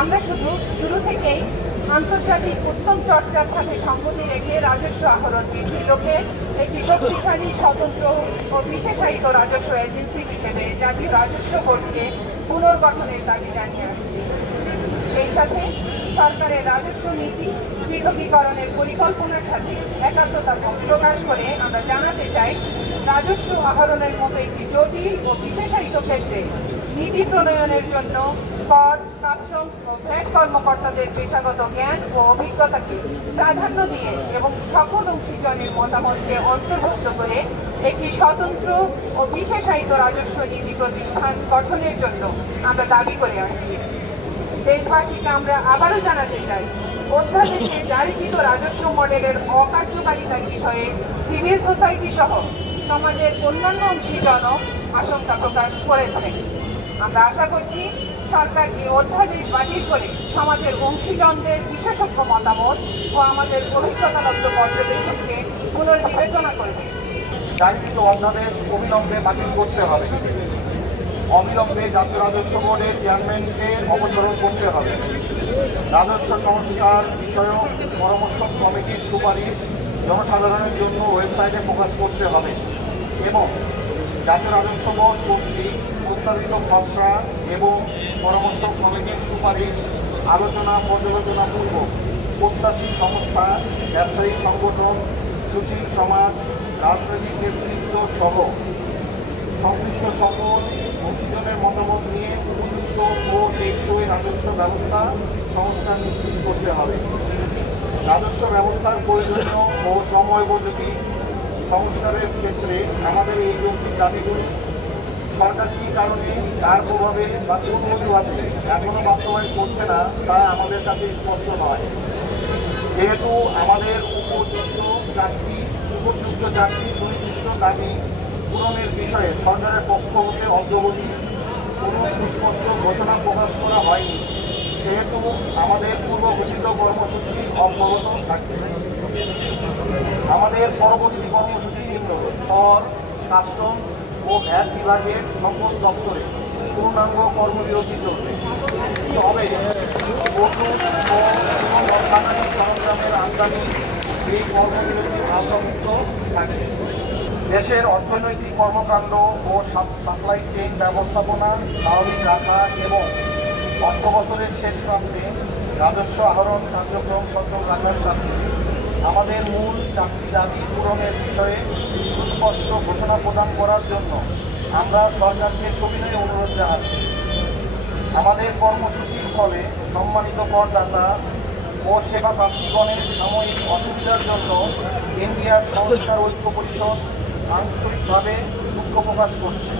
আমরা শুরু থেকেই আন্তর্জাতিক উত্তম চর্চার সাথে সঙ্গতি রেখে রাজস্ব আহরণ বৃদ্ধির লক্ষ্যে একটি শক্তিশালী, স্বতন্ত্র ও বিশেষায়িত রাজস্ব এজেন্সি হিসেবে জাতীয় রাজস্ব বোর্ডকে পুনর্গঠনের দাবি জানিয়ে আসছি। সেই সাথে সরকারের রাজস্ব নীতি পৃথকীকরণের পরিকল্পনার সাথে একাত্মতা প্রকাশ করে আমরা জানাতে চাই, রাজস্ব আহরণের মতো একটি জটিল ও বিশেষায়িত ক্ষেত্রে নীতি প্রণয়নের জন্য কর, কাস্টমস ও ভ্যাট কর্মকর্তাদের পেশাগত জ্ঞান ও অভিজ্ঞতাকে প্রাধান্য দিয়ে এবং সকল অংশীজনের মতামতকে অন্তর্ভুক্ত করে একটি স্বতন্ত্র ও বিশেষায়িত রাজস্ব নীতি প্রতিষ্ঠান গঠনের জন্য আমরা দাবি করে আসছি। দেশবাসীকে আমরা আবারও জানাতে চাই, অধ্যাদেশে জারিকৃত রাজস্ব মডেলের অকার্যকারিতার বিষয়ে সিভিল সোসাইটি সহ সমাজের অন্যান্য অংশীজনও আশঙ্কা প্রকাশ করেছেন। আমরা আশা করছি সরকার এই অধ্যাদেশ বাতিল করে সমাজের অংশীজনদের বিশেষজ্ঞ মতামত ও আমাদের অভিজ্ঞতালব্ধ পর্যবেক্ষণকে পুনর্বিবেচনা করবে। জারিকৃত অধ্যাদেশ অবিলম্বে বাতিল করতে হবে। অবিলম্বে জাতীয় রাজস্ব বোর্ডের চেয়ারম্যানকে অপসারণ করতে হবে। রাজস্ব সংস্কার বিষয়ক পরামর্শ কমিটির সুপারিশ জনসাধারণের জন্য ওয়েবসাইটে প্রকাশ করতে হবে এবং জাতীয় রাজস্ব বোর্ড কর্তৃক প্রস্তাবিত খসড়া এবং পরামর্শ কমিটির সুপারিশ আলোচনা পর্যালোচনাপূর্বক প্রত্যাশী সংস্থা, ব্যবসায়ী সংগঠন, সুশীল সমাজ, রাজনৈতিক নেতৃত্ব সহ সংশ্লিষ্ট সকল অংশীজনের মতামত নিয়ে উপযুক্ত ও টেকসই রাজস্ব ব্যবস্থা সংস্কার নিশ্চিত করতে হবে। রাজস্ব ব্যবস্থার প্রয়োজনীয় ও সময়োপযোগী সংস্কারের ক্ষেত্রে আমাদের এই যৌক্তিক দাবিগুলি সরকার কী কারণে, কার প্রভাবে বা কোন অজুহাতে এখনও বাস্তবায়ন করছে না তা আমাদের কাছে স্পষ্ট নয়। যেহেতু আমাদের উপযুক্ত চাকরি সুনির্দিষ্ট দাবি পূরণের বিষয়ে সরকারের পক্ষ হতে অগ্রগতি কোনো সুস্পষ্ট ঘোষণা প্রকাশ করা হয়নি, সেহেতু আমাদের পূর্বঘোষিত কর্মসূচি অব্যাহত থাকছে। আমাদের পরবর্তী কর্মসূচি কর, কাস্টমস ও ভ্যাট বিভাগের সকল দপ্তরে পূর্ণাঙ্গ কর্মবিরতি চলবে। তবে ওষুধ ও রাসায়নিক সরঞ্জামের আমদানি এই কর্মবিরতি আওতামুক্ত থাকবে। দেশের অর্থনৈতিক কর্মকাণ্ড ও সাপ্লাই চেইন ব্যবস্থাপনা স্বাভাবিক রাখা এবং অর্থ বছরের শেষ প্রান্তে রাজস্ব আহরণ কার্যক্রম সচল রাখার সাথে আমাদের মূল চাকরি দাবি পূরণের বিষয়ে সুস্পষ্ট ঘোষণা প্রদান করার জন্য আমরা সরকারকে সবিনয়ে অনুরোধ জানাচ্ছি। আমাদের কর্মসূচির ফলে সম্মানিত করদাতা ও সেবা প্রার্থীগণের সাময়িক অসুবিধার জন্য ইন্ডিয়ার সংস্কার ঐক্য পরিষদ আন্তরিকভাবে দুঃখ প্রকাশ করছে।